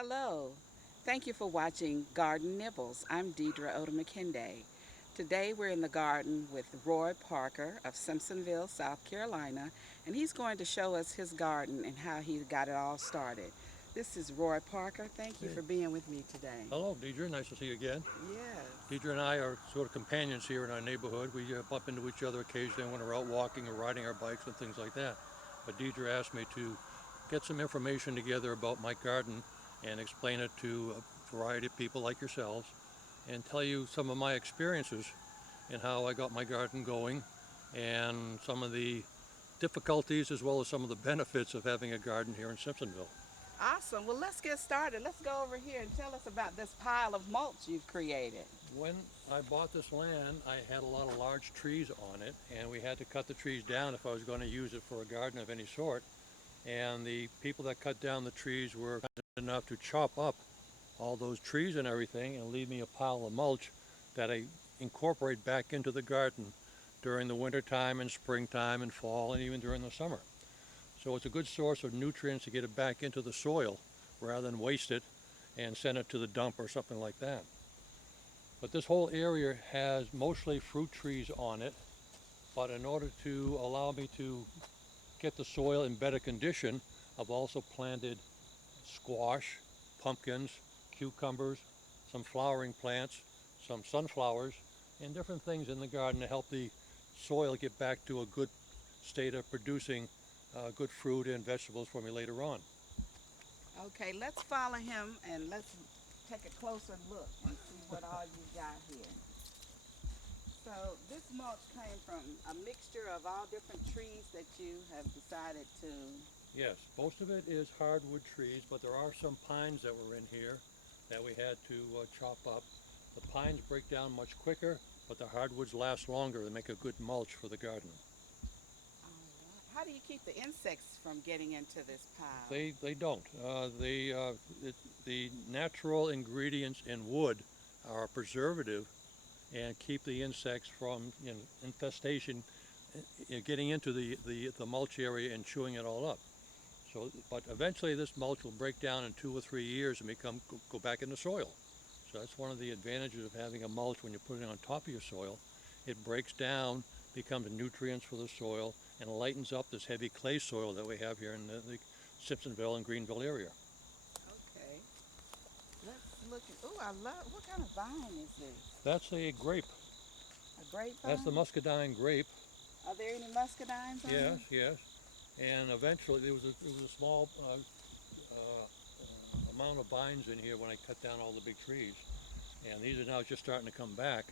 Hello. Thank you for watching Garden Nibbles. I'm Deidre Odumakinde. Today we're in the garden with Roy Parker of Simpsonville, South Carolina, and he's going to show us his garden and how he got it all started. This is Roy Parker. Thank you Hey. for being with me today. Hello, Deidre. Nice to see you again. Yes. Deidre and I are sort of companions here in our neighborhood. We bump into each other occasionally when we're out walking or riding our bikes and things like that. But Deidre asked me to get some information together about my garden and explain it to a variety of people like yourselves and tell you some of my experiences and how I got my garden going and some of the difficulties as well as some of the benefits of having a garden here in Simpsonville. Awesome. Well, let's get started. Let's go over here and tell us about this pile of mulch you've created. When I bought this land, I had a lot of large trees on it, and we had to cut the trees down if I was going to use it for a garden of any sort. And the people that cut down the trees were kind enough to chop up all those trees and everything and leave me a pile of mulch that I incorporate back into the garden during the winter time and springtime and fall and even during the summer. So it's a good source of nutrients to get it back into the soil rather than waste it and send it to the dump or something like that. But this whole area has mostly fruit trees on it. But in order to allow me to get the soil in better condition, I've also planted squash, pumpkins, cucumbers, some flowering plants, some sunflowers, and different things in the garden to help the soil get back to a good state of producing good fruit and vegetables for me later on. Okay, let's follow him and let's take a closer look and see what all you got here. So this mulch came from a mixture of all different trees that you have decided to. Yes, most of it is hardwood trees, but there are some pines that were in here that we had to chop up. The pines break down much quicker, but the hardwoods last longer and make a good mulch for the garden. All right. How do you keep the insects from getting into this pile? They don't. The natural ingredients in wood are a preservative and keep the insects from infestation getting into the mulch area and chewing it all up. So, but eventually this mulch will break down in 2 or 3 years and go back in the soil. So that's one of the advantages of having a mulch when you put it on top of your soil. It breaks down, becomes nutrients for the soil, and lightens up this heavy clay soil that we have here in the Simpsonville and Greenville area. Okay. Let's look at. Oh, I love. What kind of vine is this? That's a grape. A That's the grapevine? muscadine grape. Are there any muscadines on Yes, here? yes. And eventually there was a small amount of vines in here when I cut down all the big trees. And these are now just starting to come back.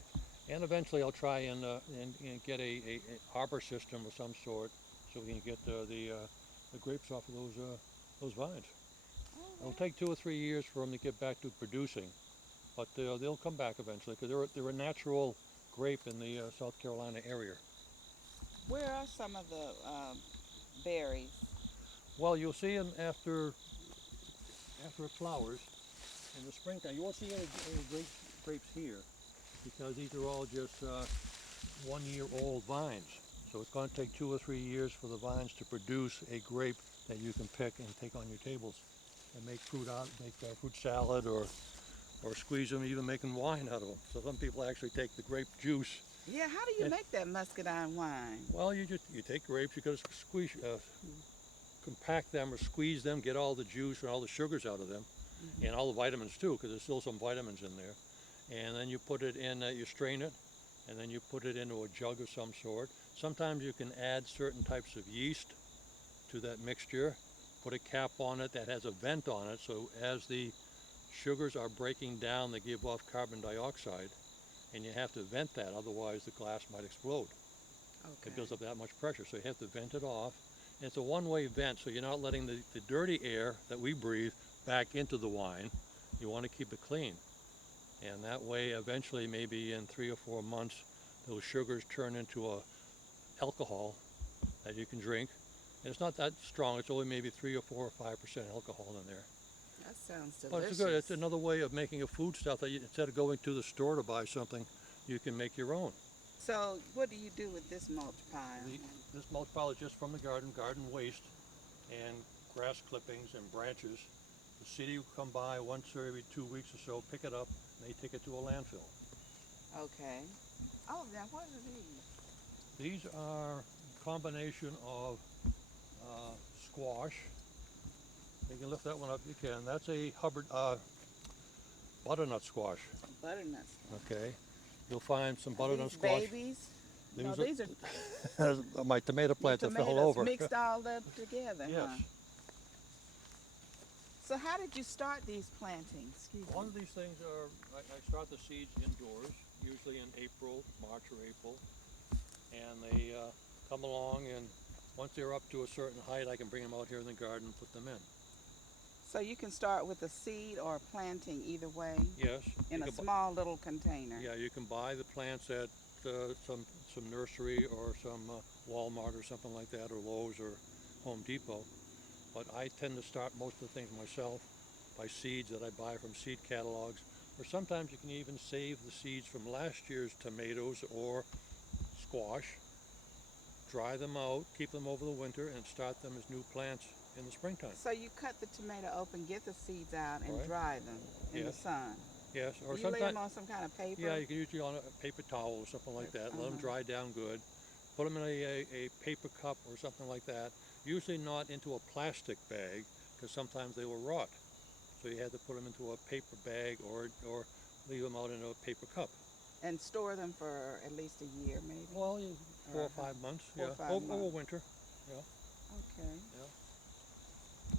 And eventually I'll try and get a arbor system of some sort so we can get the grapes off of those vines. All It'll right. take 2 or 3 years for them to get back to producing, but they'll come back eventually because they're a natural grape in the South Carolina area. Where are some of the berries? Well, you'll see them after it flowers in the springtime. You won't see any grapes here because these are all just 1 year old vines. So it's going to take 2 or 3 years for the vines to produce a grape that you can pick and take on your tables and make fruit salad or squeeze them, even making wine out of them. So some people actually take the grape juice. Yeah, how do you And make that muscadine wine? well, you take grapes, you got to compact them or squeeze them, get all the juice and all the sugars out of them, Hmm. and all the vitamins too, because there's still some vitamins in there. And then you put it in, you strain it, and then you put it into a jug of some sort. Sometimes you can add certain types of yeast to that mixture, put a cap on it that has a vent on it, so as the sugars are breaking down, they give off carbon dioxide, and you have to vent that, otherwise the glass might explode. It Okay. builds up that much pressure, so you have to vent it off. And it's a one-way vent, so you're not letting the dirty air that we breathe back into the wine. You want to keep it clean. And that way, eventually, maybe in 3 or 4 months, those sugars turn into a alcohol that you can drink. And it's not that strong. It's only maybe 3 or 4 or 5% alcohol in there. That sounds But it's good. It's delicious. another way of making a food stuff that instead of going to the store to buy something, you can make your own. So, what do you do with this mulch pile? The, this mulch pile is just from the garden waste and grass clippings and branches The city will come by once or every 2 weeks or so, pick it up, and they take it to a landfill. Okay. Oh, now what are these? These are a combination of squash. You can lift that one up, you can. That's a Hubbard butternut squash. Butternuts. Okay. You'll find some Are butternut these squash. babies? No, These these are my tomato your plant that fell tomatoes over. mixed all up together, Yes. huh? So how did you start these plantings? Excuse One me. of these things are, I start the seeds indoors, usually in April, March or April, and they come along, and once they're up to a certain height, I can bring them out here in the garden and put them in. So you can start with a seed or a planting either way Yes. in a small little container. Yeah, you can buy the plants at some nursery or some Walmart or something like that, or Lowe's or Home Depot. But I tend to start most of the things myself by seeds that I buy from seed catalogs, or sometimes you can even save the seeds from last year's tomatoes or squash, dry them out, keep them over the winter, and start them as new plants in the springtime. So you cut the tomato open, get the seeds out, and Right. dry them in the Yes. sun. Yes, or You lay them sometimes, on some kind of paper? yeah, you can usually on a paper towel or something like that. Let them dry down good. Put them in a paper cup or something like that. Usually not into a plastic bag, because sometimes they will rot. So you had to put them into a paper bag or leave them out in a paper cup. And store them for at least a year, maybe? Well, 4 or Or 5 months, 4 or 5 over months. winter. Yeah, Okay. yeah.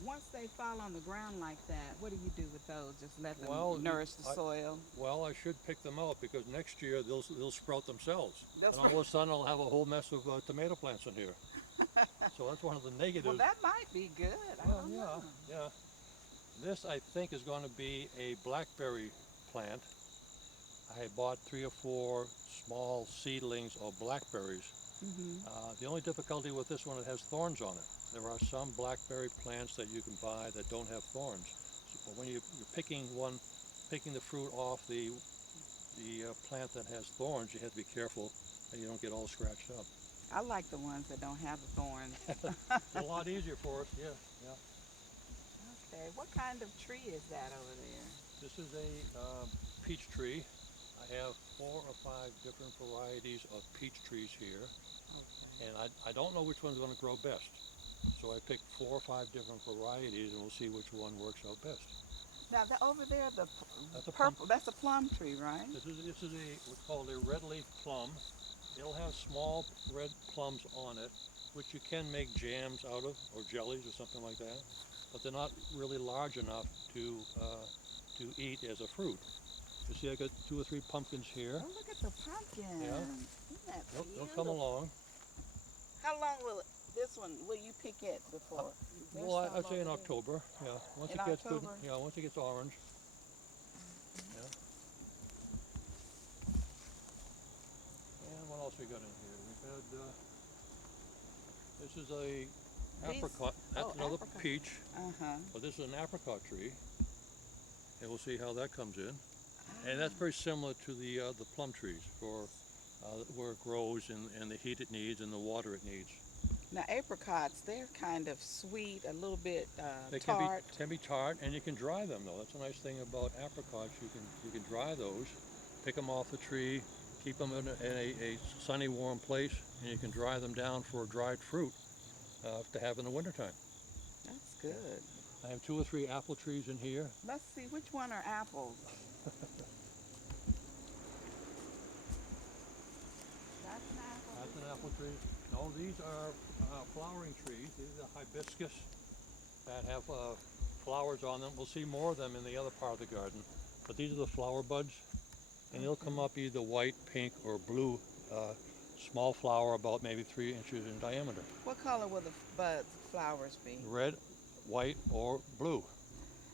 Once they fall on the ground like that, what do you do with those? Just let them Well, nourish the soil? well, I should pick them out because next year they'll sprout themselves, They'll and all of a sudden I'll have a whole mess of tomato plants in here. So that's one of the negatives. Well, that might be good. I Well, don't yeah, know. yeah. This I think is going to be a blackberry plant. I bought 3 or 4 small seedlings of blackberries. The only difficulty with this one, it has thorns on it. There are some blackberry plants that you can buy that don't have thorns. But when you're picking the fruit off the plant that has thorns, you have to be careful that you don't get all scratched up. I like the ones that don't have the thorns. It's a lot easier for us, yeah, yeah. Okay, what kind of tree is that over there? This is a peach tree. I have 4 or 5 different varieties of peach trees here, Okay. and I don't know which one's going to grow best. So I picked 4 or 5 different varieties, and we'll see which one works out best. Now, over there, the That's a plum. purple, that's a plum tree, right? This is what's called a red leaf plum. It'll have small red plums on it, which you can make jams out of, or jellies or something like that. But they're not really large enough to eat as a fruit. You see, I got 2 or 3 pumpkins here. Oh, look at the pumpkin. Yeah. Isn't that They'll come beautiful? along. How long will will you pick it before? There's Well, some I'd say in over there. October. Yeah, once In it gets good. October? Yeah, once it gets orange. Yeah. And what else we got in here? We've had. This is a apricot. That's another apricot. peach. Uh-huh. But this is an apricot tree, and we'll see how that comes in. And that's very similar to the plum trees for where it grows and the heat it needs and the water it needs. Now, apricots, they're kind of sweet, a little bit They tart. can be tart, and you can dry them though. That's a nice thing about apricots. You can dry those, pick them off the tree, keep them in a sunny, warm place, and you can dry them down for dried fruit to have in the wintertime. That's good. I have 2 or 3 apple trees in here. Let's see, which one are apples? That's an apple. That's an apple tree. No, these are flowering trees. These are hibiscus that have flowers on them. We'll see more of them in the other part of the garden. But these are the flower buds, and they'll come up either white, pink, or blue. Small flower, about maybe 3 inches in diameter. What color will the flowers be? Red, white, or blue.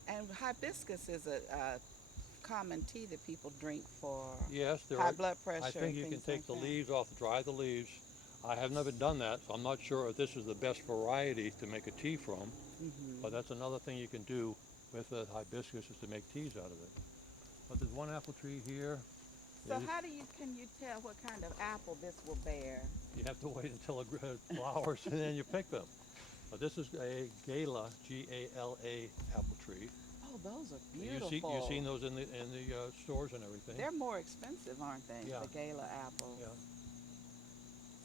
And hibiscus is a common tea that people drink for Yes, there high are. blood pressure. I think you can take the leaves off, dry the leaves. I have never done that, so I'm not sure if this is the best variety to make a tea from. But that's another thing you can do with the hibiscus is to make teas out of it. But there's one apple tree here. So how can you tell what kind of apple this will bear? You have to wait until it flowers and then you pick them. But this is a Gala, G-A-L-A apple tree. Oh, those are You've beautiful. seen those in the stores and everything. They're more expensive, aren't they? Yeah. The gala apples. Yeah.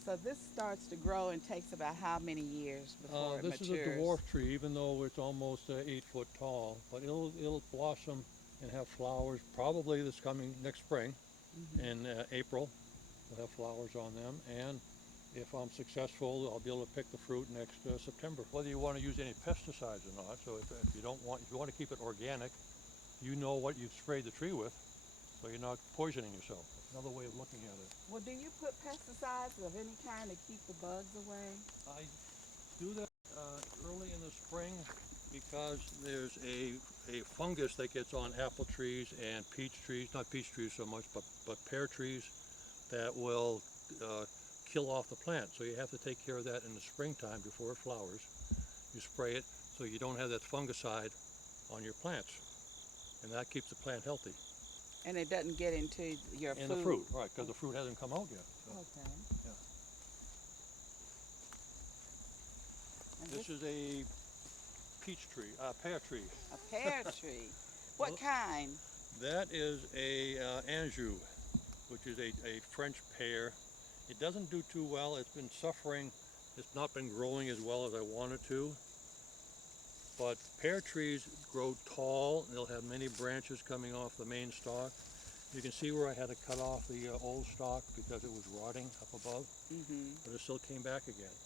So this starts to grow and takes about how many years before it This is a matures? dwarf tree, even though it's almost 8 foot tall. But it'll blossom and have flowers probably this coming next spring. In April. We'll have flowers on them, and if I'm successful, I'll be able to pick the fruit next September. Whether you want to use any pesticides or not, so if you don't want, if you want to keep it organic, you know what you've sprayed the tree with, so you're not poisoning yourself. That's another way of looking at it. Well, do you put pesticides of any kind to keep the bugs away? I do that early in the spring because there's a fungus that gets on apple trees and peach trees, not peach trees so much, but pear trees that will kill off the plant. So you have to take care of that in the springtime before it flowers. You spray it so you don't have that fungicide on your plants, and that keeps the plant healthy. And it doesn't get into your food? And the fruit, right, because the fruit hasn't come out yet. So. Okay. Yeah. And This is a peach tree, pear tree. a pear tree. What kind? That is a Anjou, which is a French pear. It doesn't do too well. It's been suffering. It's not been growing as well as I want it to. But pear trees grow tall. They'll have many branches coming off the main stalk. You can see where I had to cut off the old stalk because it was rotting up above. But it still came back again.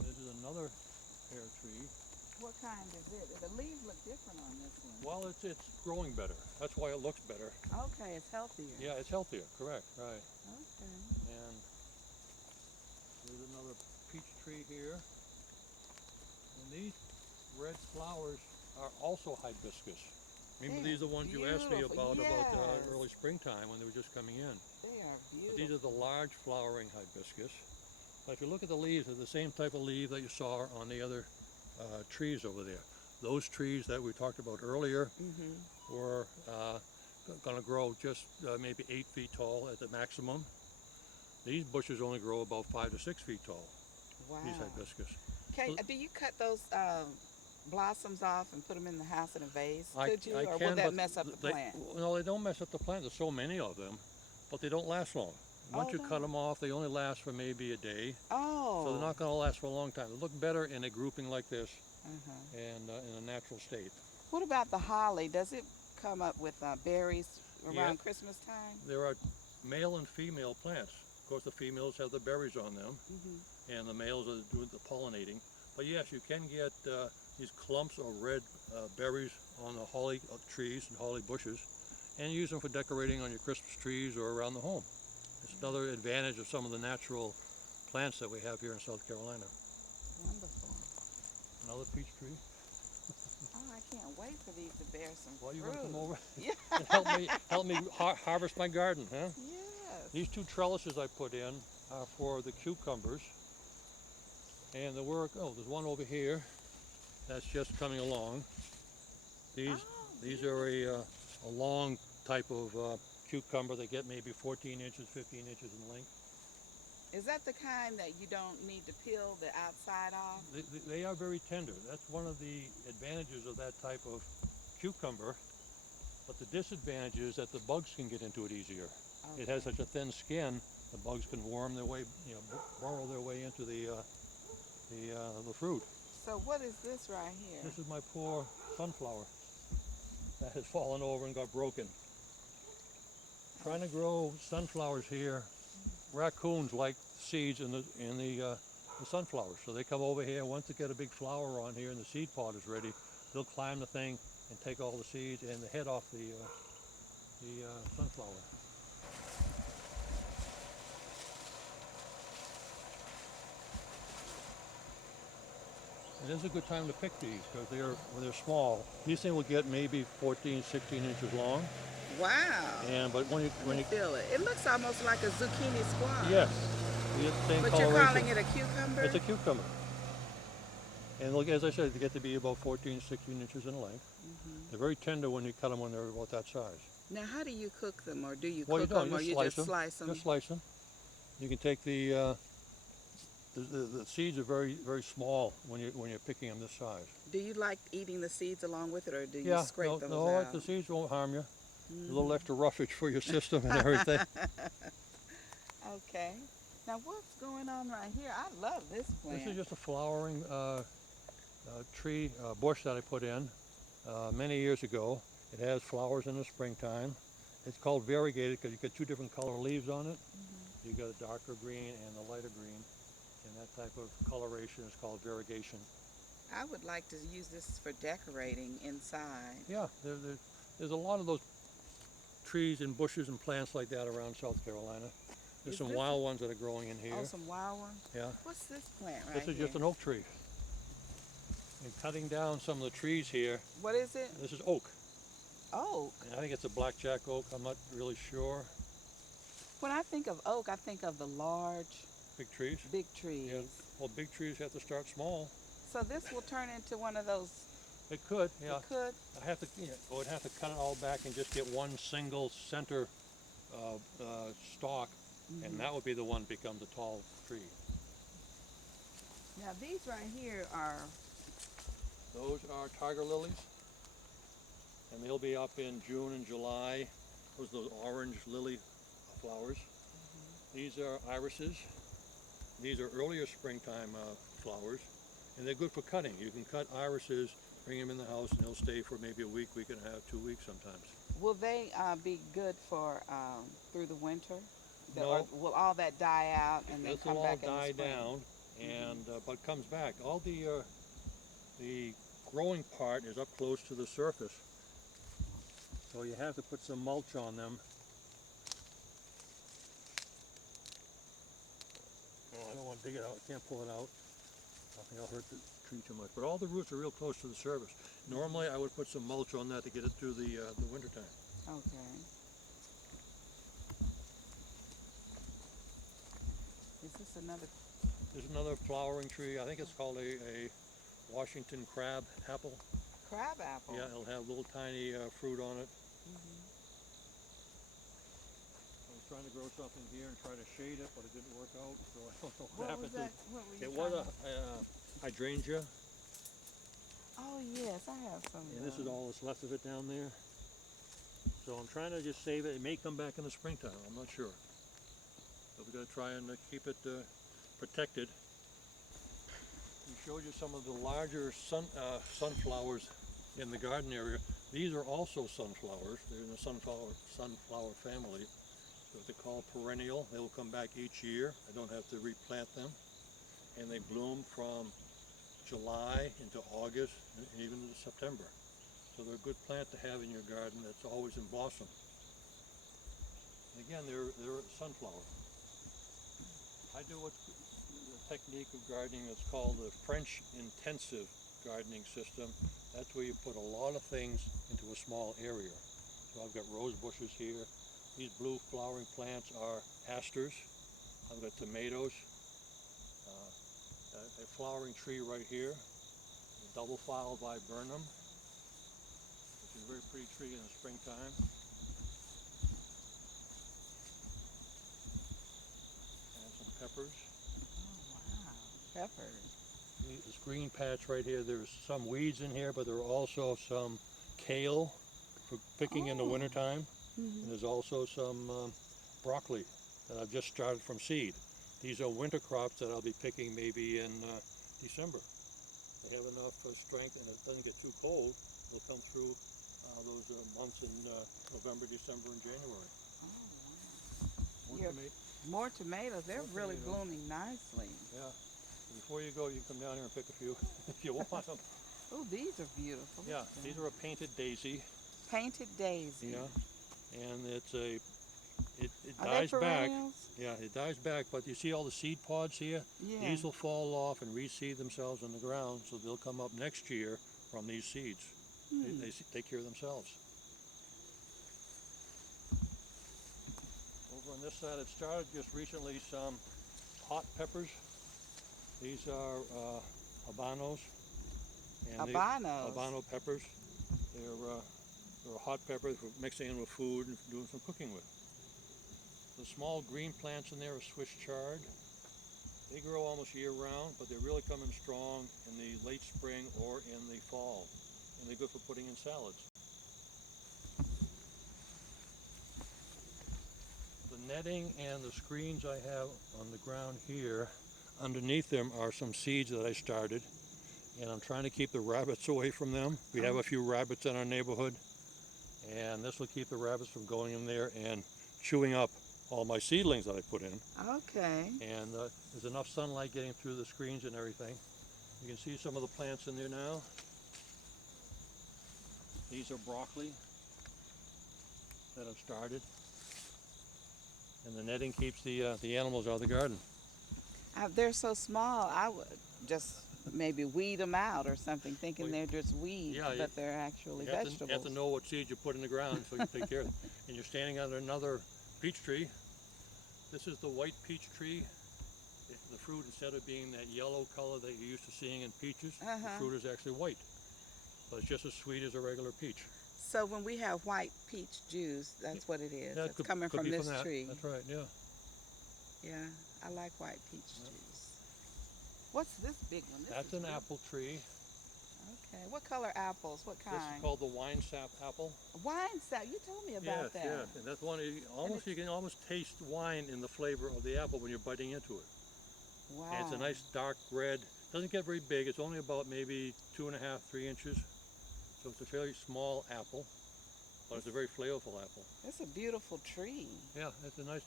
This is another pear tree. What kind is it? The leaves look different on this one. Well, it's growing better. That's why it looks better. Okay, it's healthier. Yeah, it's healthier, correct, right. Okay. And there's another peach tree here. And these red flowers are also hibiscus. Remember, these are the ones you asked me about early springtime when they were just coming in. They are But beautiful. these are the large flowering hibiscus. But if you look at the leaves, they're the same type of leaf that you saw on the other trees over there. Those trees that we talked about earlier were going to grow just maybe 8 feet tall at the maximum. These bushes only grow about 5 to 6 feet tall. Wow. These hibiscus. Okay, do you cut those blossoms off and put them in the house in a vase? Could you, I or can, will that but mess up the plant? No, they don't mess up the plant. There's so many of them, but they don't last long. Once you cut them off, they only last for maybe a day. Oh. So they're not going to last for a long time. They look better in a grouping like this and in a natural state. What about the holly? Does it come up with berries around Christmas time? There are male and female plants. Of course, the females have the berries on them, and the males are doing the pollinating. But yes, you can get these clumps of red berries on the holly trees and holly bushes, and use them for decorating on your Christmas trees or around the home. It's another advantage of some of the natural plants that we have here in South Carolina. Wonderful. Another peach tree. Oh, I can't wait for these to bear some Well, you fruit. want to come over Yeah. and help me harvest my garden, huh? Yes. These 2 trellises I put in are for the cucumbers. And the work, there's one over here that's just coming along. These are a long type of cucumber. They get maybe 14 inches, 15 inches in length. Is that the kind that you don't need to peel the outside off? They are very tender. That's one of the advantages of that type of cucumber. But the disadvantage is that the bugs can get into it easier. Okay. It has such a thin skin, the bugs can worm their way, burrow their way into the fruit. So what is this right here? This is my poor sunflower that has fallen over and got broken. Trying to grow sunflowers here, raccoons like seeds in the sunflowers, so they come over here. Once they get a big flower on here and the seed pod is ready, they'll climb the thing and take all the seeds and the head off the sunflower. And this is a good time to pick these because when they're small. These things will get maybe 14, 16 inches long. Wow. But when you feel it, it looks almost like a zucchini squash. Yes. Same but coloration. You're calling it a cucumber? It's a cucumber. And look, as I said, they get to be about 14, 16 inches in length. They're very tender when you cut them when they're about that size. Now, how do you cook them, or do you Well, cook them, or you just slice them? Just slice them. You can take the the seeds are very small when you're picking them this size. Do you like eating the seeds along with it, or do you Yeah, scrape those no, out? the seeds won't harm you. A little Mm. extra roughage for your system and everything. Okay. Now what's going on right here? I love this This is plant. just a flowering tree bush that I put in many years ago. It has flowers in the springtime. It's called variegated because you get two different color leaves on it. Hmm. You got a darker green and a lighter green, and that type of coloration is called variegation. I would like to use this for decorating inside. Yeah, there's a lot of those trees and bushes and plants like that around South Carolina. There's Is some this wild ones that are growing in oh, here. some wild ones? Yeah, What's this plant right this is here? just an oak tree. And cutting down some of the trees here, What is it? this is oak. Oak. And I think it's a blackjack oak. I'm not really sure. When I think of oak, I think of the large, Big trees. big trees. Yeah. Well, big trees have to start small. So this will turn into one of those. It could, yeah. It could. I would have to cut it all back and just get one single center stalk, and Mhm. that would be the one that becomes a tall tree. Now these right here are. Those are tiger lilies, and they'll be up in June and July. Those orange lily flowers. These are irises. These are earlier springtime flowers, and they're good for cutting. You can cut irises, bring them in the house, and they'll stay for maybe a week, week and a half, 2 weeks sometimes. Will they be good for through the winter? No. Or will all that die out and then This come will all back in the die spring? down, and but comes back. All the growing part is up close to the surface, so you have to put some mulch on them. Oh, I don't want to dig it out. I can't pull it out. I think I'll hurt the tree too much. But all the roots are real close to the surface. Normally, I would put some mulch on that to get it through the winter time. Okay. Is this another? There's another flowering tree. I think it's called a Washington crab apple. Crab apple. Yeah, it'll have little tiny fruit on it. Hmm. I was trying to grow something here and try to shade it, but it didn't work out, so I don't know what What happened was that? What were you It was trying a hydrangea, Oh yes, I have some. and this is all that's left of it down there. So I'm trying to just save it. It may come back in the springtime, I'm not sure. But we've got to try and keep it protected. We showed you some of the larger sunflowers in the garden area. These are also sunflowers. They're in the sunflower family. So they're called perennial. They will come back each year. I don't have to replant them. And they bloom from July into August and even into September. So they're a good plant to have in your garden that's always in blossom. And again, they're a sunflower. I do what's the technique of gardening that's called the French intensive gardening system. That's where you put a lot of things into a small area. So I've got rose bushes here. These blue flowering plants are asters. I've got tomatoes. A flowering tree right here, a double file viburnum, which is a very pretty tree in the springtime. And some peppers. Oh wow, peppers. This green patch right here, there's some weeds in here, but there are also some kale for picking in the Oh. wintertime. Mm-hmm. And there's also some broccoli that I've just started from seed. These are winter crops that I'll be picking maybe in December. They have enough strength and it doesn't get too cold. They'll come through those months in November, December, and January. Oh wow. More Yeah. tomato- More tomatoes. They're More really tomatoes. blooming nicely. Yeah. Before you go, you can come down here and pick a few if you want them. Oh, these are beautiful. Yeah, these are a painted daisy. Painted daisy. Yeah. And it's it Are dies they back. perennials? Yeah, it dies back, but you see all the seed pods here? Yeah. These will fall off and reseed themselves in the ground, so they'll come up next year from these seeds. Hmm. They take care of themselves. Over on this side, it started just recently some hot peppers. These are habanos. And Habanos. Habano peppers. They're a hot pepper for mixing in with food and doing some cooking with. The small green plants in there are Swiss chard. They grow almost year round, but they really come in strong in the late spring or in the fall. And they're good for putting in salads. The netting and the screens I have on the ground here, underneath them are some seeds that I started. And I'm trying to keep the rabbits away from them. We have a few rabbits in our neighborhood. And this will keep the rabbits from going in there and chewing up all my seedlings that I put in. Okay. And there's enough sunlight getting through the screens and everything. You can see some of the plants in there now. These are broccoli that I've started. And the netting keeps the animals out of the garden. They're so small, I would just maybe weed them out or something, thinking Well, they're just weeds, yeah, but they're actually You have vegetables. to know what seeds you put in the ground so you take care of it. And you're standing under another peach tree. This is the white peach tree. The fruit, instead of being that yellow color that you're used to seeing in peaches, the fruit is actually white. But it's just as sweet as a regular peach. So when we have white peach juice, that's what it is. Yeah, It's coming could from be this that. tree. That's right, yeah. Yeah, I like white peach juice. What's this big one? That's an apple tree. Okay. What color apples? What kind? This is called the wine sap apple. Wine sap. You told me about that. Yes. And that's one, you can almost taste wine in the flavor of the apple when you're biting into it. Wow. And it's a nice dark red. Doesn't get very big. It's only about maybe 2.5, 3 inches. So it's a fairly small apple, but it's a very flavorful apple. It's a beautiful tree. Yeah, it's a nice.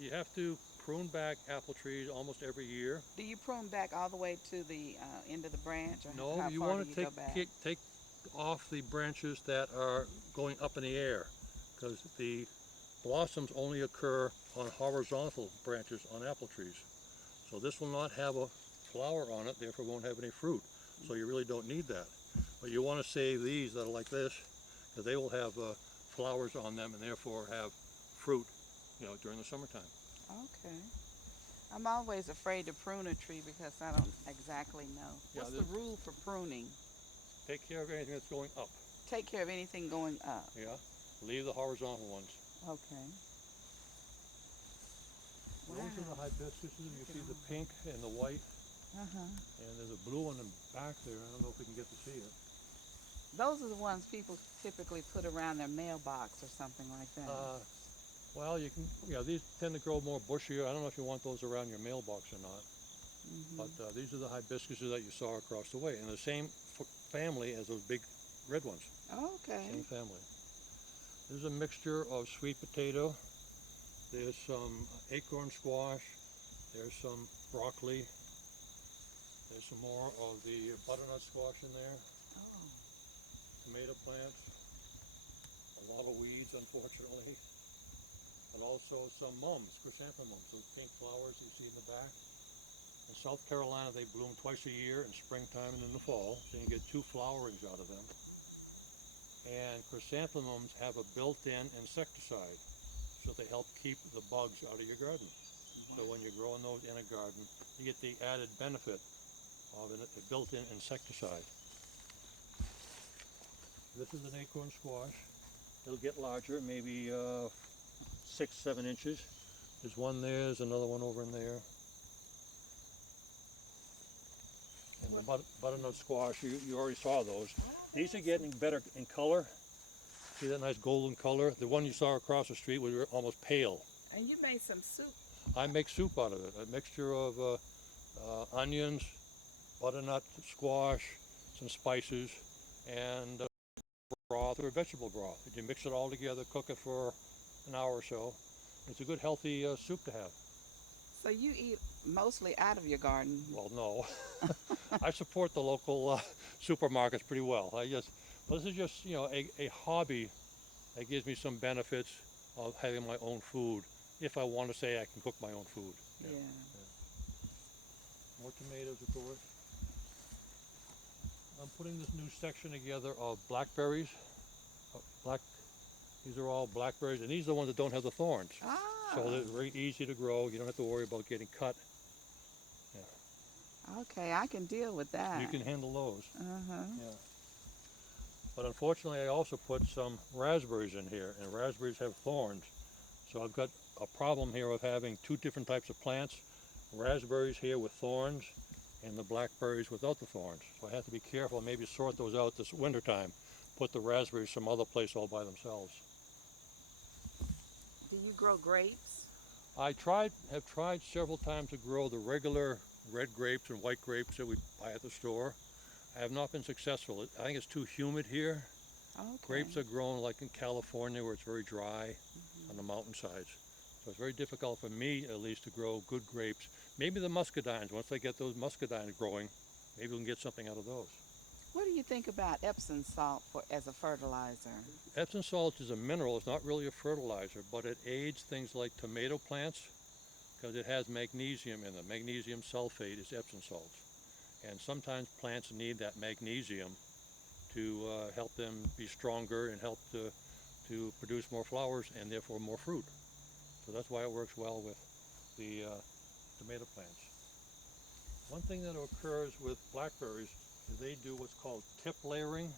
You have to prune back apple trees almost every year. Do you prune back all the way to the end of the branch, or No, how you far want do to you go back? take off the branches that are going up in the air, because the blossoms only occur on horizontal branches on apple trees. So this will not have a flower on it, therefore won't have any fruit. So you really don't need that. But you want to save these that are like this, because they will have flowers on them and therefore have fruit, during the summertime. Okay. I'm always afraid to prune a tree because I don't exactly know. What's the rule for pruning? Take care of anything that's going up. Take care of anything going up. Yeah. Leave the horizontal ones. Okay. Those are the hibiscuses. You see the pink and the white. And there's a blue one in back there. I don't know if we can get to see it. Those are the ones people typically put around their mailbox or something like that. Well, you can. These tend to grow more bushier. I don't know if you want those around your mailbox or not. But these are the hibiscuses that you saw across the way, in the same family as those big red ones. Okay. Same family. This is a mixture of sweet potato. There's some acorn squash. There's some broccoli. There's some more of the butternut squash in there. Oh. Tomato plants. A lot of weeds, unfortunately. But also some mums, chrysanthemums, those pink flowers you see in the back. In South Carolina, they bloom twice a year, in springtime and in the fall, so you get 2 flowerings out of them. And chrysanthemums have a built-in insecticide, so they help keep the bugs out of your garden. So when you're growing those in a garden, you get the added benefit of a built-in insecticide. This is an acorn squash. It'll get larger, maybe 6, 7 inches. There's one there, there's another one over in there. And the butternut squash, you already saw those. These are getting better in color. See that nice golden color? The one you saw across the street was almost pale. And you made some soup. I make soup out of it, a mixture of onions, butternut squash, some spices, and broth or vegetable broth. You mix it all together, cook it for an hour or so. It's a good healthy soup to have. So you eat mostly out of your garden? Well, no. I support the local supermarkets pretty well. This is just, a hobby that gives me some benefits of having my own food, if I want to say I can cook my own food. Yeah. More tomatoes, of course. I'm putting this new section together of blackberries. These are all blackberries, and these are the ones that don't have the thorns. Ah. So they're very easy to grow. You don't have to worry about getting cut. Yeah. Okay, I can deal with that. You can handle those. Uh-huh. Yeah. But unfortunately, I also put some raspberries in here, and raspberries have thorns. So I've got a problem here of having 2 different types of plants. raspberries here with thorns and the blackberries without the thorns. So I have to be careful and maybe sort those out this wintertime. Put the raspberries some other place all by themselves. Do you grow grapes? Have tried several times to grow the regular red grapes and white grapes that we buy at the store. I have not been successful. I think it's too humid here. Okay. Grapes are grown like in California where it's very dry on the mountainsides. So it's very difficult for me at least to grow good grapes. Maybe the muscadines, once I get those muscadines growing, maybe we can get something out of those. What do you think about Epsom salt as a fertilizer? Epsom salt is a mineral. It's not really a fertilizer, but it aids things like tomato plants because it has magnesium in them. Magnesium sulfate is Epsom salt. And sometimes plants need that magnesium to help them be stronger and help to produce more flowers and therefore more fruit. So that's why it works well with the tomato plants. One thing that occurs with blackberries is they do what's called tip layering.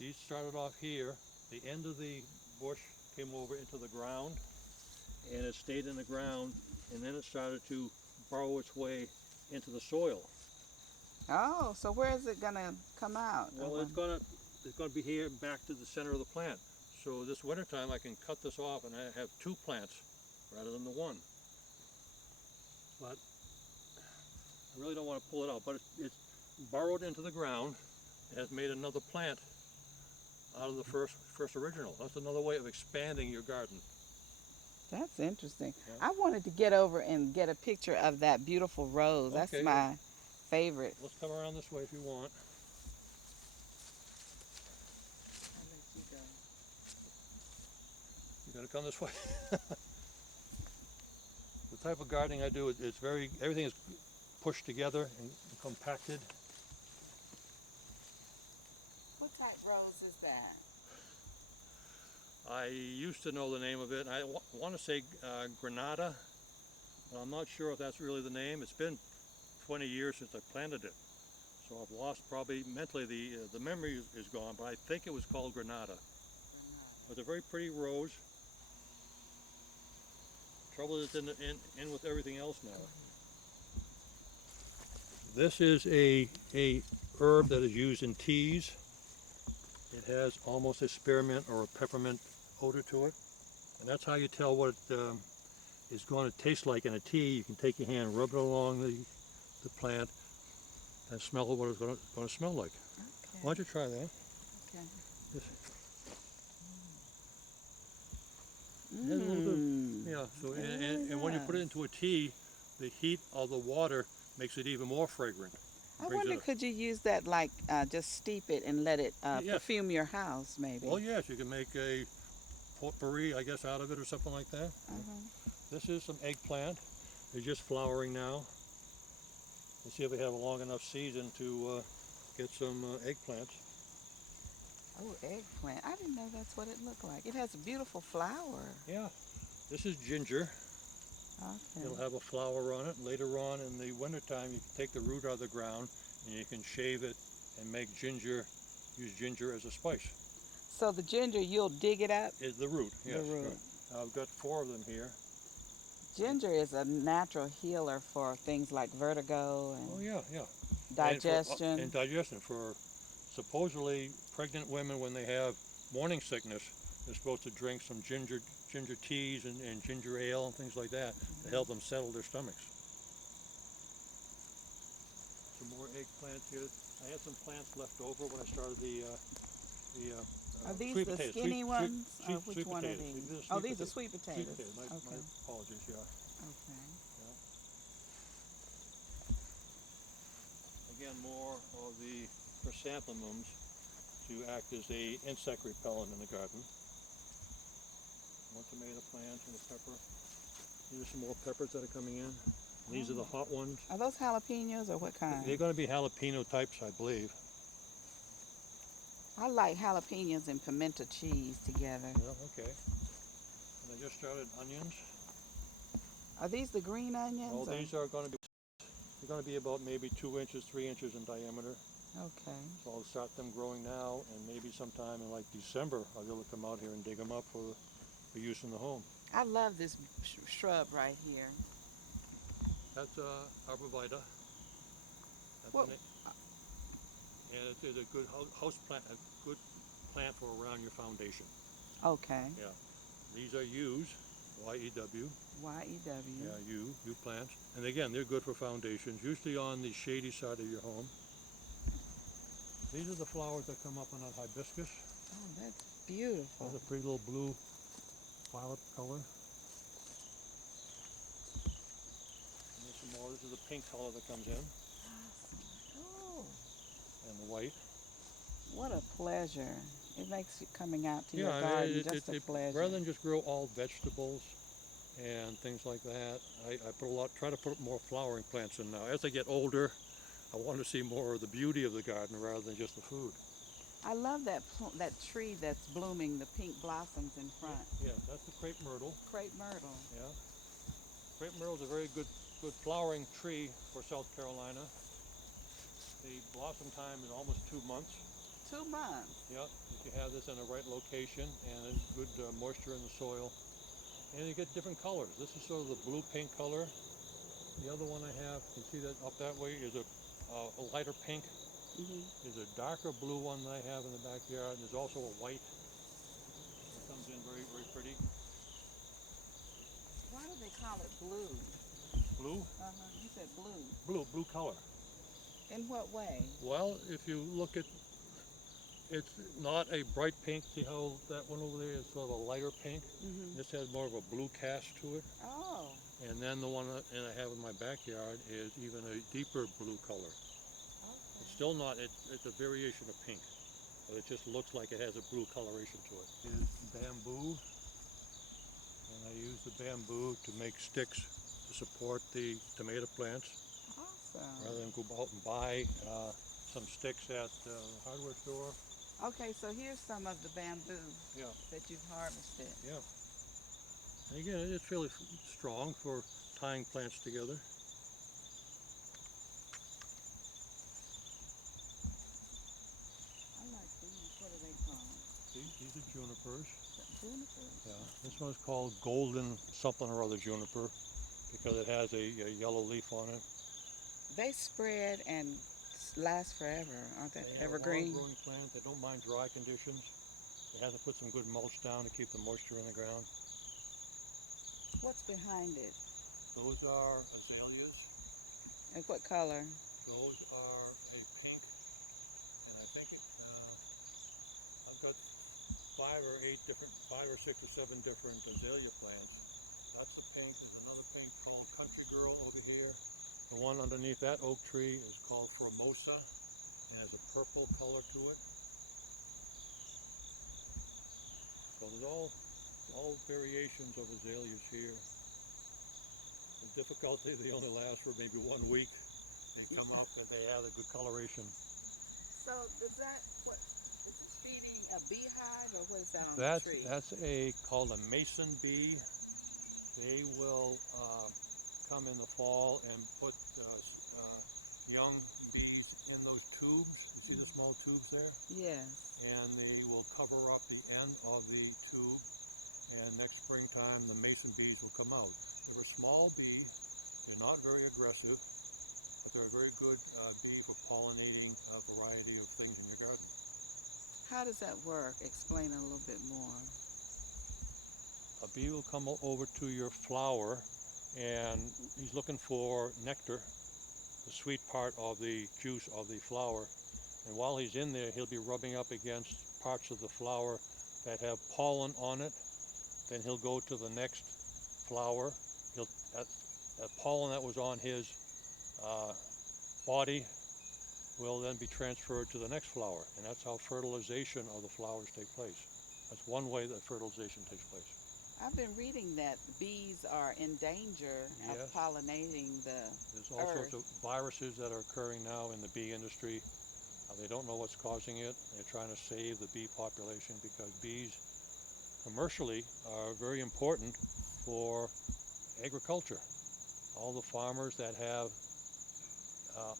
These started off here. The end of the bush came over into the ground and it stayed in the ground, and then it started to burrow its way into the soil. Oh, so where is it gonna come out? Well, it's gonna be here back to the center of the plant. So this wintertime I can cut this off and I have two plants rather than the one. But I really don't want to pull it out, but it's burrowed into the ground and has made another plant out of the first original. That's another way of expanding your garden. That's interesting. Yeah. I wanted to get over and get a picture of that beautiful rose. Okay, That's my favorite. Let's come around this way if you want. I'll let you go. You gotta come this way. The type of gardening I do, it's everything is pushed together and compacted. What type rose is that? I used to know the name of it. I want to say Granada, but I'm not sure if that's really the name. It's been 20 years since I planted it, so I've lost probably mentally the memory is gone. But I think it was called Granada. It's a very pretty rose. Trouble is in with everything else now. This is a herb that is used in teas. It has almost a spearmint or a peppermint odor to it, and that's how you tell what it is going to taste like in a tea. You can take your hand, rub it along the plant, and smell what it's going to smell like. Okay. Why don't you try that? Okay. Just, it has a little bit, yeah. So and when you put it into a tea, the heat of the water makes it even more fragrant. I wonder, could you use that like just steep it and let it perfume your house, maybe? Well, yes, you can make a potpourri, I guess, out of it or something like that. This is some eggplant. They're just flowering now. Let's see if we have a long enough season to get some eggplants. Oh, eggplant. I didn't know that's what it looked like. It has a beautiful flower. Yeah. This is ginger. Okay. It'll have a flower on it. Later on in the wintertime, you can take the root out of the ground and you can shave it and make ginger, use ginger as a spice. So the ginger, you'll dig it up? Is the root, yes. The root. Right. I've got 4 of them here. Ginger is a natural healer for things like vertigo and digestion. digestion. And for supposedly pregnant women when they have morning sickness, they're supposed to drink some ginger teas and ginger ale and things like that to help them settle their stomachs. Some more eggplants here. I had some plants left over when I started are these sweet the potatoes. skinny ones? Which sweet one potatoes. are these? These Oh, these are sweet potatoes. Sweet potatoes. My apologies, yeah. Okay. Yeah. Again, more of the chrysanthemums to act as a insect repellent in the garden. More tomato plants and a pepper. These are some more peppers that are coming in. These are the hot ones. Are those jalapenos or what kind? They're going to be jalapeno types, I believe. I like jalapenos and pimento cheese together. Yeah, okay. And I just started onions. Are these the green onions? Oh, these are going to be about maybe 2 inches, 3 inches in diameter. Okay. So I'll start them growing now, and maybe sometime in like December I'll be able to come out here and dig them up for use in the home. I love this shrub right here. That's arborvitae. That's What? an, and it is a good house plant, a good plant for around your foundation. Okay. Yeah. These are yews, Y-E-W. Y-E-W. Yeah, yew plants. And again, they're good for foundations, usually on the shady side of your home. These are the flowers that come up on that hibiscus. Oh, that's beautiful. That's a pretty little blue violet color. And there's some more. This is the pink color that comes in, Oh, and the white. what a pleasure. It makes it coming out to your Yeah, garden just a pleasure. rather than just grow all vegetables and things like that, I try to put more flowering plants in now. As I get older, I want to see more of the beauty of the garden rather than just the food. I love that tree that's blooming, the pink blossoms in front. Yeah, that's the crepe myrtle. Crepe myrtle. Yeah, crepe myrtle is a very good flowering tree for South Carolina. The blossom time is almost 2 months. 2 months. Yeah, if you have this in the right location and good moisture in the soil. And you get different colors. This is sort of the blue-pink color. The other one I have, you can see that up that way, is a lighter pink. Hmm. There's a darker blue one that I have in the backyard. And there's also a white that comes in very, very pretty. Why do they call it blue? Blue? Uh-huh. You said blue. Blue color. In what way? Well, if you look at, it's not a bright pink. See how that one over there is sort of a lighter pink? Hmm. This has more of a blue cast to it. Oh. And then the one that I have in my backyard is even a deeper blue color. Okay. It's still not, it's a variation of pink, but it just looks like it has a blue coloration to it. Is bamboo, and I use the bamboo to make sticks to support the tomato plants Awesome. rather than go out and buy some sticks at the hardware store. Okay, so here's some of the bamboo Yeah, that you've harvested. yeah. And again, it's really strong for tying plants together. I like these. What are they called? These are junipers. Junipers. Yeah, this one is called golden something or other juniper because it has a yellow leaf on it. They spread and last forever, aren't they? They are Evergreen. long-growing plants. They don't mind dry conditions. They have to put some good mulch down to keep the moisture in the ground. What's behind it? Those are azaleas. And what color? Those are a pink, and I think I've got 5 or 6 or 7 different azalea plants. That's the pink. There's another pink called Country Girl over here. The one underneath that oak tree is called Formosa and has a purple color to it. So there's all variations of azaleas here. The difficulty, they only last for maybe 1 week. They come up and they have a good coloration. So is that what? Is it feeding a beehive or what is that on the tree? That's called a mason bee. They will come in the fall and put young bees in those tubes. You see the small tubes there? Yes. And they will cover up the end of the tube. And next springtime, the mason bees will come out. They're a small bee. They're not very aggressive, but they're a very good bee for pollinating a variety of things in your garden. How does that work? Explain a little bit more. A bee will come over to your flower and he's looking for nectar, the sweet part of the juice of the flower. And while he's in there, he'll be rubbing up against parts of the flower that have pollen on it. Then he'll go to the next flower. That pollen that was on his body will then be transferred to the next flower. And that's how fertilization of the flowers take place. That's one way that fertilization takes place. I've been reading that bees are in danger of Yes. pollinating the There's all earth. sorts of viruses that are occurring now in the bee industry. They don't know what's causing it. They're trying to save the bee population because bees commercially are very important for agriculture. All the farmers that have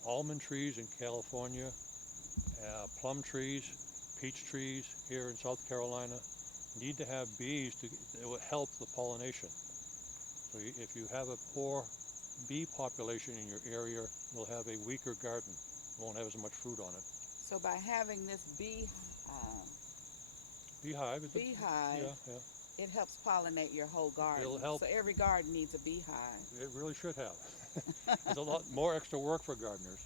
almond trees in California, plum trees, peach trees here in South Carolina need to have bees that will help the pollination. So if you have a poor bee population in your area will have a weaker garden. It won't have as much fruit on it. So by having this Beehive, beehive, yeah, yeah. it helps pollinate your whole garden. It'll help. So every garden needs a beehive. It really should have. It's a lot more extra work for gardeners.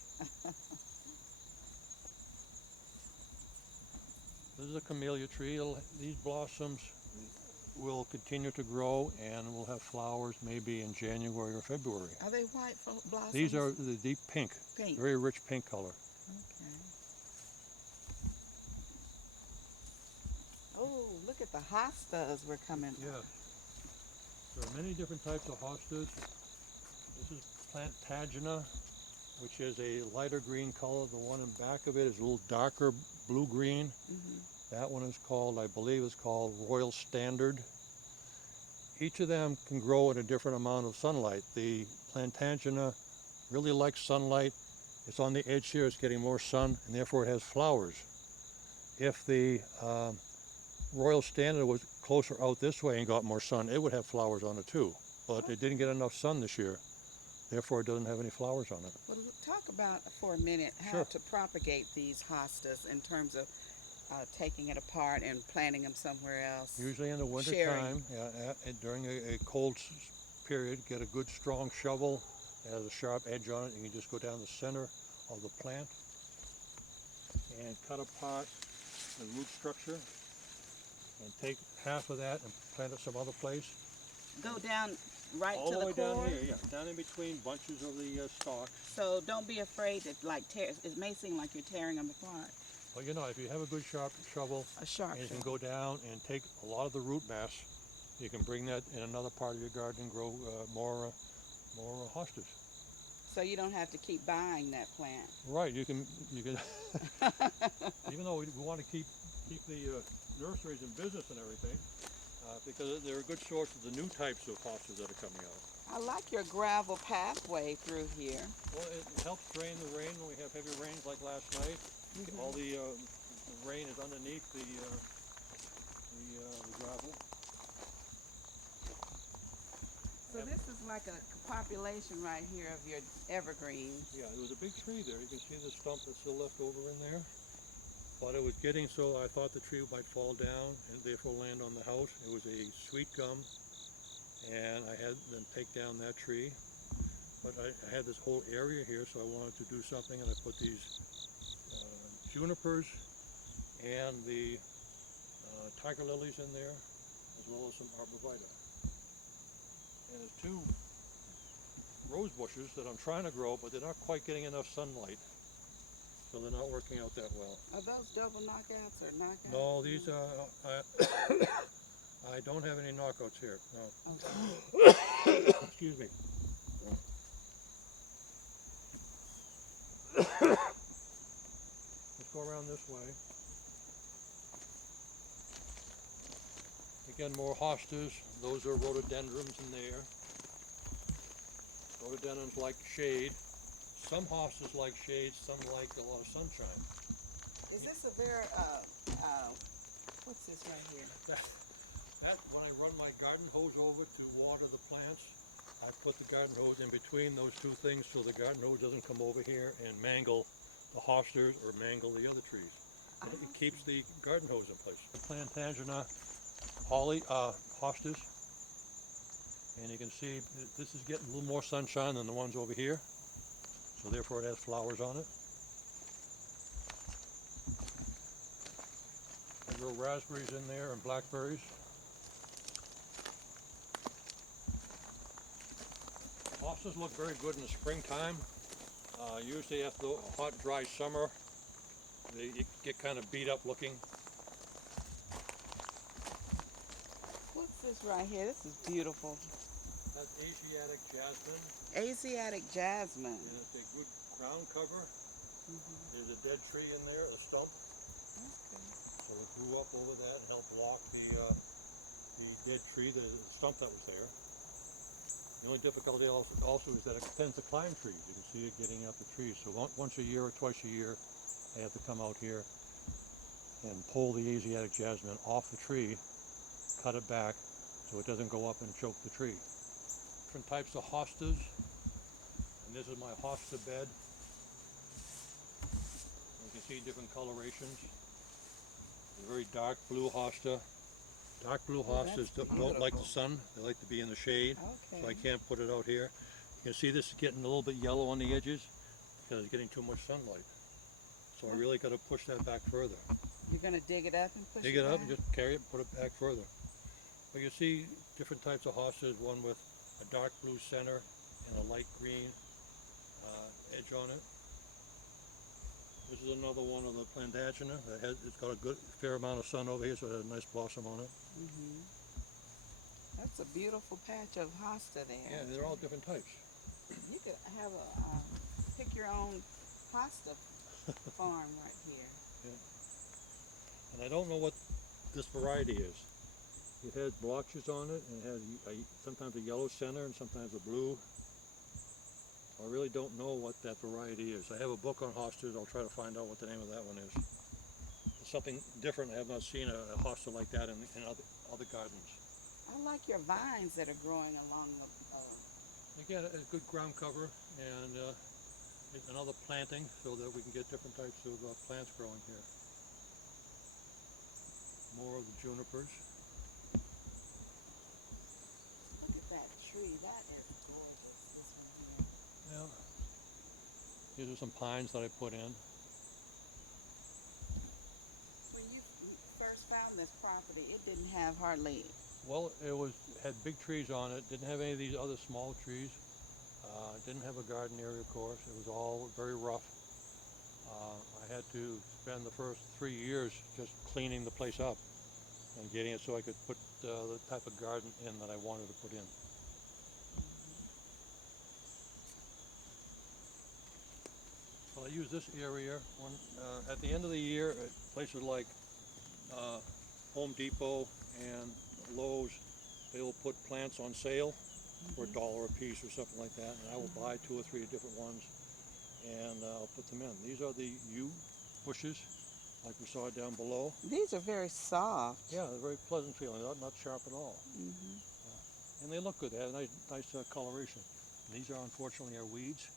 This is a camellia tree. These blossoms will continue to grow and will have flowers maybe in January or February. Are they white blossoms? These are the deep pink, pink. very rich pink color. Okay. Oh, look at the hostas we're coming. Yeah. There are many different types of hostas. This is Plantagenet, which is a lighter green color. The one in back of it is a little darker blue-green. Mm-hmm. That one is called, I believe, is called Royal Standard. Each of them can grow in a different amount of sunlight. The Plantagenet really likes sunlight. It's on the edge here, it's getting more sun, and therefore it has flowers. If the Royal Standard was closer out this way and got more sun, it would have flowers on it too. But it didn't get enough sun this year, therefore it doesn't have any flowers on it. Well, talk about for a minute how Sure. to propagate these hostas in terms of taking it apart and planting them somewhere else. Usually in the winter Sharing. time, during a cold period, get a good strong shovel that has a sharp edge on it. You can just go down the center of the plant and cut apart the root structure and take half of that and plant it some other place. Go down right All to the the way core. down here, yeah, down in between bunches of the stalks. So don't be afraid to tear. It may seem like you're tearing them apart. Well, you know, if you have a good sharp shovel, A sharp and you can shovel. go down and take a lot of the root mass, you can bring that in another part of your garden and grow more hostas. So you don't have to keep buying that plant. Right, you can even though we want to keep the nurseries in business and everything, because they're a good source of the new types of hostas that are coming out. I like your gravel pathway through here. Well, it helps drain the rain when we have heavy rains like last night. Mm-hmm. All the rain is underneath the gravel. So this is like a population right here of your evergreens. Yeah, there was a big tree there. You can see the stump that's still left over in there. But it was getting so I thought the tree might fall down and therefore land on the house. It was a sweet gum, and I had them take down that tree. But I had this whole area here, so I wanted to do something, and I put these junipers and the tiger lilies in there, as well as some arborvitae. And there's two rose bushes that I'm trying to grow, but they're not quite getting enough sunlight, so they're not working out that well. Are those double knockouts or knockouts? No, these I don't have any knockouts here. No. Okay. Excuse me. Let's go around this way. Again, more hostas. Those are rhododendrons in there. Rhododendrons like shade. Some hostas like shade, some like a lot of sunshine. Is this a very what's this right here? That when I run my garden hose over to water the plants, I put the garden hose in between those two things so the garden hose doesn't come over here and mangle the hostas or mangle the other trees. It keeps the garden hose in place. The Plantagenet hostas, and you can see this is getting a little more sunshine than the ones over here, so therefore it has flowers on it. I grow raspberries in there and blackberries. Hostas look very good in the springtime. Usually after a hot, dry summer, they get kind of beat up looking. What's this right here? This is beautiful. That's Asiatic jasmine, Asiatic jasmine. and it's a good ground cover. Mm-hmm. There's a dead tree in there, a stump, Okay. so it grew up over that and helped block the dead tree, the stump that was there. The only difficulty also is that it tends to climb trees. You can see it getting up the trees. So once a year or twice a year, I have to come out here and pull the Asiatic jasmine off the tree, cut it back so it doesn't go up and choke the tree. Different types of hostas. And this is my hosta bed. You can see different colorations. A very dark blue hosta. Dark blue hostas don't like the sun. They like to be in the shade. Okay. So I can't put it out here. You can see this is getting a little bit yellow on the edges because it's getting too much sunlight. So I really got to push that back further. You're going to dig it up and push Dig it it up back? and just carry it and put it back further. But you see different types of hostas, one with a dark blue center and a light green edge on it. This is another one of the Plantagenet. It's got a good fair amount of sun over here, so it has a nice blossom on it. Mm-hmm. That's a beautiful patch of hosta there. Yeah, they're all different types. You could have a pick your own hosta farm right here. Yeah. And I don't know what this variety is. It has blotches on it, and it has sometimes a yellow center and sometimes a blue. I really don't know what that variety is. I have a book on hostas. I'll try to find out what the name of that one is. It's something different. I have not seen a hosta like that in other gardens. I like your vines that are growing along the... Again, a good ground cover and another planting so that we can get different types of plants growing here. More of the junipers. Look at that tree. That is gorgeous, this one here. Yeah. These are some pines that I put in. When you first found this property, it didn't have hardly... Well, had big trees on it. Didn't have any of these other small trees. Didn't have a garden area, of course. It was all very rough. I had to spend the first 3 years just cleaning the place up and getting it so I could put the type of garden in that I wanted to put in. Well, I use this area at the end of the year at places like Home Depot and Lowe's. They will put plants on sale for $1 a piece or something like that, and I will buy 2 or 3 different ones and I'll put them in. These are the yew bushes, like we saw down below. These are very soft. Yeah, they're very pleasant feeling, not sharp at all. And they look good. They have nice coloration. And these are unfortunately our weeds,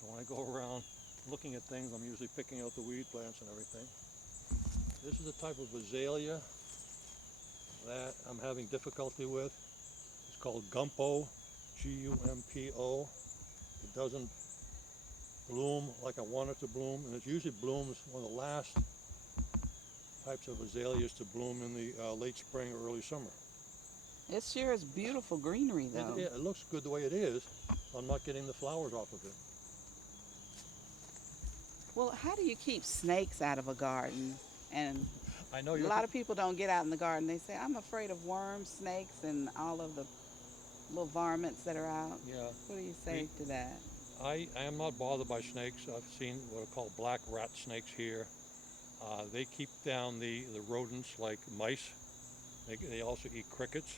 so when I go around looking at things, I'm usually picking out the weed plants and everything. This is a type of azalea that I'm having difficulty with. It's called Gumpo, Gumpo. It doesn't bloom like I want it to bloom, and it usually blooms one of the last types of azaleas to bloom in the late spring or early summer. It sure is beautiful greenery, though. It looks good the way it is. I'm not getting the flowers off of it. Well, how do you keep snakes out of a garden? And I know a lot of people don't get out in the garden. They say, I'm afraid of worms, snakes, and all of the little varmints that are out. Yeah. What do you say to that? I am not bothered by snakes. I've seen what are called black rat snakes here. They keep down the rodents like mice. They also eat crickets.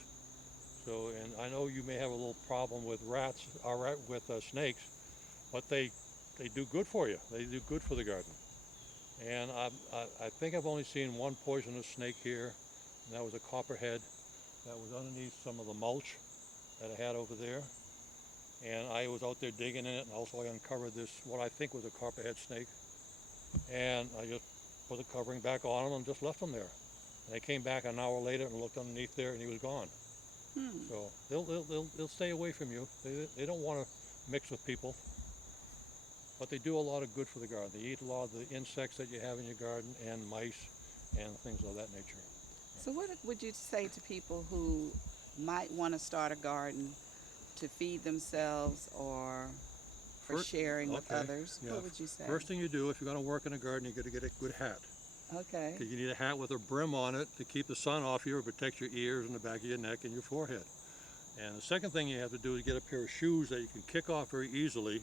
So, and I know you may have a little problem with rats, or with snakes, but they do good for you. They do good for the garden. And I think I've only seen one poisonous snake here, and that was a copperhead that was underneath some of the mulch that I had over there. And I was out there digging in it, and also I uncovered this, what I think was a copperhead snake. And I just put the covering back on him and just left him there. And I came back an hour later and looked underneath there, and he was gone. So they'll stay away from you. They don't want to mix with people, but they do a lot of good for the garden. They eat a lot of the insects that you have in your garden and mice and things of that nature. So what would you say to people who might want to start a garden to feed themselves or for sharing with others? Yeah. What would you say? First thing you do, if you're going to work in a garden, you got to get a good hat. Okay. Because you need a hat with a brim on it to keep the sun off you or protect your ears and the back of your neck and your forehead. And the second thing you have to do is get a pair of shoes that you can kick off very easily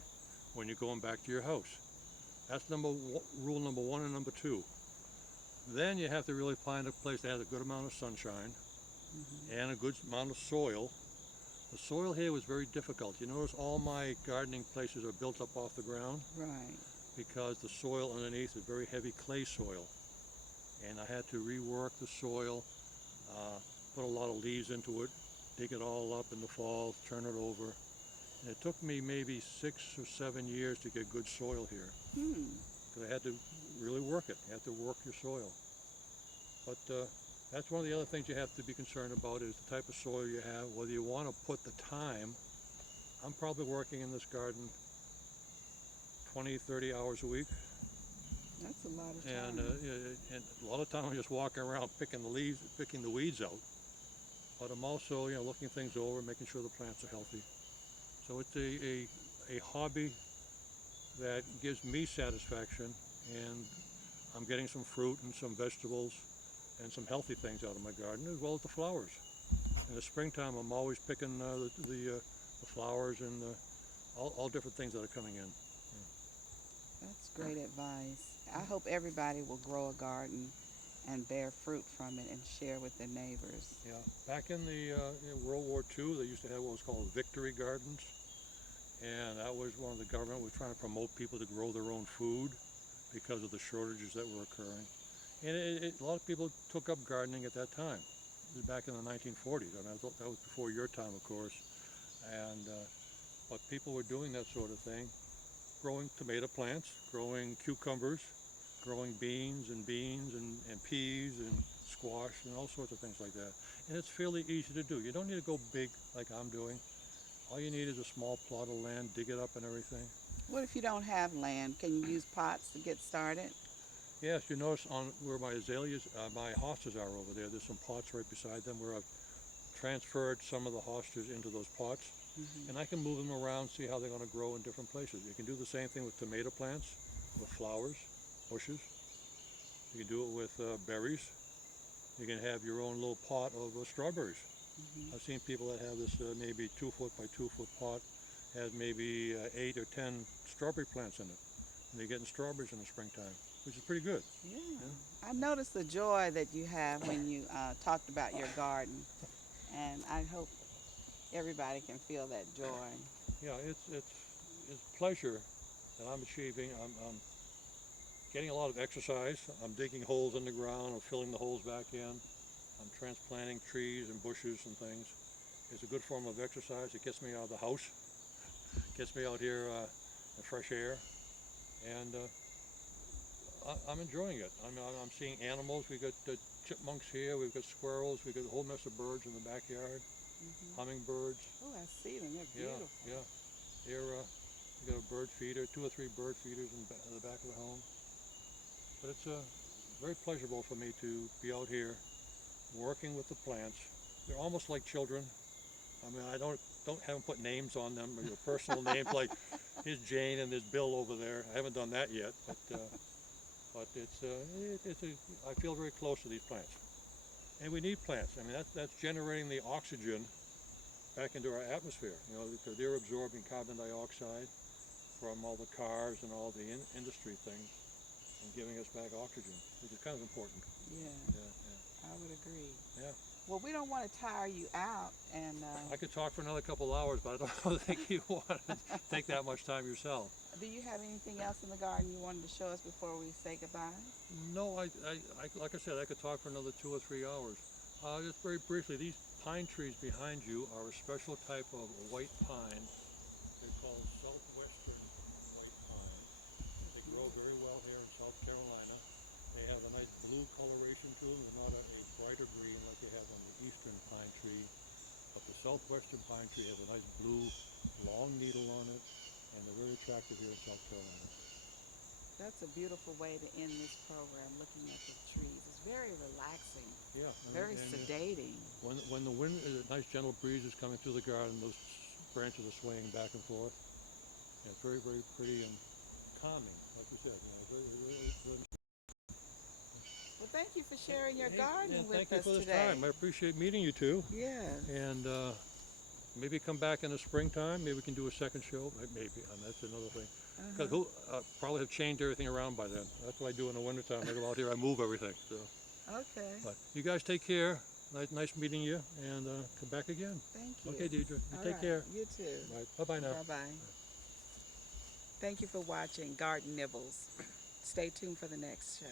when you're going back to your house. That's rule number 1 and number 2. Then you have to really find a place that has a good amount of sunshine and a good amount of soil. The soil here was very difficult. You notice all my gardening places are built up off the ground. Right. Because the soil underneath is very heavy clay soil. And I had to rework the soil, put a lot of leaves into it, dig it all up in the fall, turn it over, And it took me maybe 6 or 7 years to get good soil here. Hmm. Because I had to really work it. You have to work your soil. But that's one of the other things you have to be concerned about is the type of soil you have, whether you want to put the time. I'm probably working in this garden 20, 30 hours a week. That's a lot of And, time. and a lot of time I'm just walking around picking the leaves, picking the weeds out. But I'm also, looking things over, making sure the plants are healthy. So it's a hobby that gives me satisfaction, and I'm getting some fruit and some vegetables and some healthy things out of my garden, as well as the flowers. In the springtime, I'm always picking the flowers and all different things that are coming in. That's great advice. I hope everybody will grow a garden and bear fruit from it and share with their neighbors. Yeah, back in the in World War II, they used to have what was called victory gardens, and that was one of the government was trying to promote people to grow their own food because of the shortages that were occurring. And a lot of people took up gardening at that time. This is back in the 1940s, and that was before your time, of course. And but people were doing that sort of thing, growing tomato plants, growing cucumbers, growing beans and peas and squash and all sorts of things like that. And it's fairly easy to do. You don't need to go big like I'm doing. All you need is a small plot of land, dig it up and everything. What if you don't have land? Can you use pots to get started? Yes, you notice on where my azaleas, my hostas are over there, there's some pots right beside them where I've transferred some of the hostas into those pots. Hmm. And I can move them around, see how they're going to grow in different places. You can do the same thing with tomato plants, with flowers, bushes. You can do it with berries. You can have your own little pot of strawberries. Hmm. I've seen people that have this maybe 2 foot by 2 foot pot, has maybe 8 or 10 strawberry plants in it. And they're getting strawberries in the springtime, which is pretty good. Yeah, Yeah. I noticed the joy that you have when you talked about your garden, and I hope everybody can feel that joy. yeah, it's pleasure that I'm achieving. I'm getting a lot of exercise. I'm digging holes in the ground. I'm filling the holes back in. I'm transplanting trees and bushes and things. It's a good form of exercise. It gets me out of the house, gets me out here in fresh air, and I'm enjoying it. I'm seeing animals. We've got chipmunks here. We've got squirrels. We've got a whole mess of birds in the backyard. Hmm. Hummingbirds. Oh, I see them. They're Yeah, beautiful. yeah. They're we got a bird feeder, 2 or 3 bird feeders in the back of the home. But it's very pleasurable for me to be out here working with the plants. They're almost like children. I mean, I don't have them put names on them, or your personal names like here's Jane and there's Bill over there. I haven't done that yet, but it's I feel very close to these plants, and we need plants. I mean, that's generating the oxygen back into our atmosphere. Because they're absorbing carbon dioxide from all the cars and all the industry things, and giving us back oxygen, which is kind of important. Yeah, Yeah, I would agree. yeah, yeah. Well, we don't want to tire you out, and I could talk for another couple hours, but I don't think you want to take that much time yourself. do you have anything else in the garden you wanted to show us before we say goodbye? No, like I said, I could talk for another 2 or 3 hours. Just very briefly, these pine trees behind you are a special type of white pine. They're called southwestern white pine. They grow very well here in South Carolina. They have a nice blue coloration to them. They're not a brighter green like you have on the eastern pine tree. But the southwestern pine tree has a nice blue, long needle on it, and they're very attractive here in South Carolina. That's a beautiful way to end this program, looking at the trees. It's very relaxing, Yeah, very and sedating. when the wind, a nice gentle breeze is coming through the garden, those branches are swaying back and forth. Yeah, it's very, very pretty and calming, like you said. Very. Well, thank you for sharing your Hey, garden and thank with you us for this today. time. I appreciate meeting you two. Yes. And maybe come back in the springtime. Maybe we can do a second show. Maybe, and that's another thing. Because Uh-huh. who probably have changed everything around by then. That's what I do in the wintertime. I go out here, I move everything. So, Okay. but you guys take care. Nice meeting you, and come back again. Thank you. Okay, Deidre. You All take right. care. You too. Right. Bye bye now. Bye-bye. Thank you for watching Garden Nibbles. Stay tuned for the next show.